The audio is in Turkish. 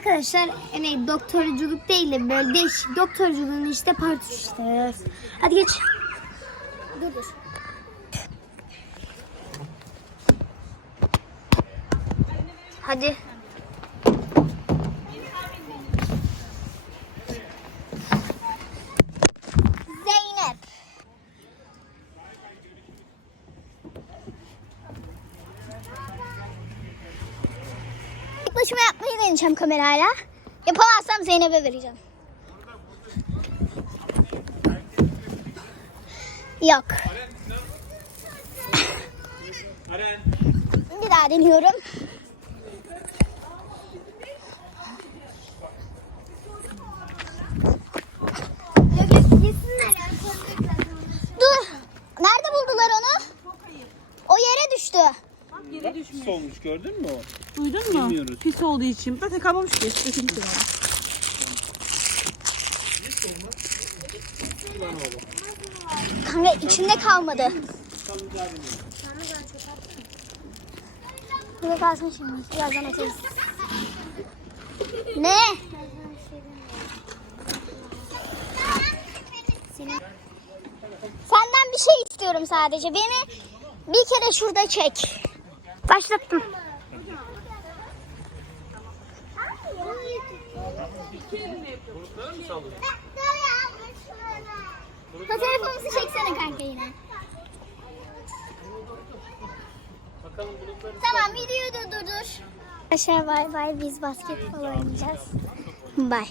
Arkadaşlar yani doktorculuk değil de böyle değişik doktorculuğun işte part işte. Hadi geç. Dur dur. Hadi. Başıma yapmayı deneyeceğim kamerayla. Yapamazsam Zeynep'e vereceğim. Yok. Bir daha deniyorum. Dur. Nerede buldular onu? O yere düştü. Yere düşmüş. Pis olmuş gördün mü o? Duydun mu? Bilmiyoruz. Pis olduğu için. Zaten kalmamış ki. Dökülmüş yani. Kanka içinde kalmadı. Burada kalsın şimdi. Birazdan açarız. Ne? Senden bir şey istiyorum sadece. Beni bir kere şurada çek. Başlattım. Fotoğrafımızı çeksene kanka yine. Tamam videoyu durdur. Arkadaşlar bay bay biz basketbol oynayacağız. Bay.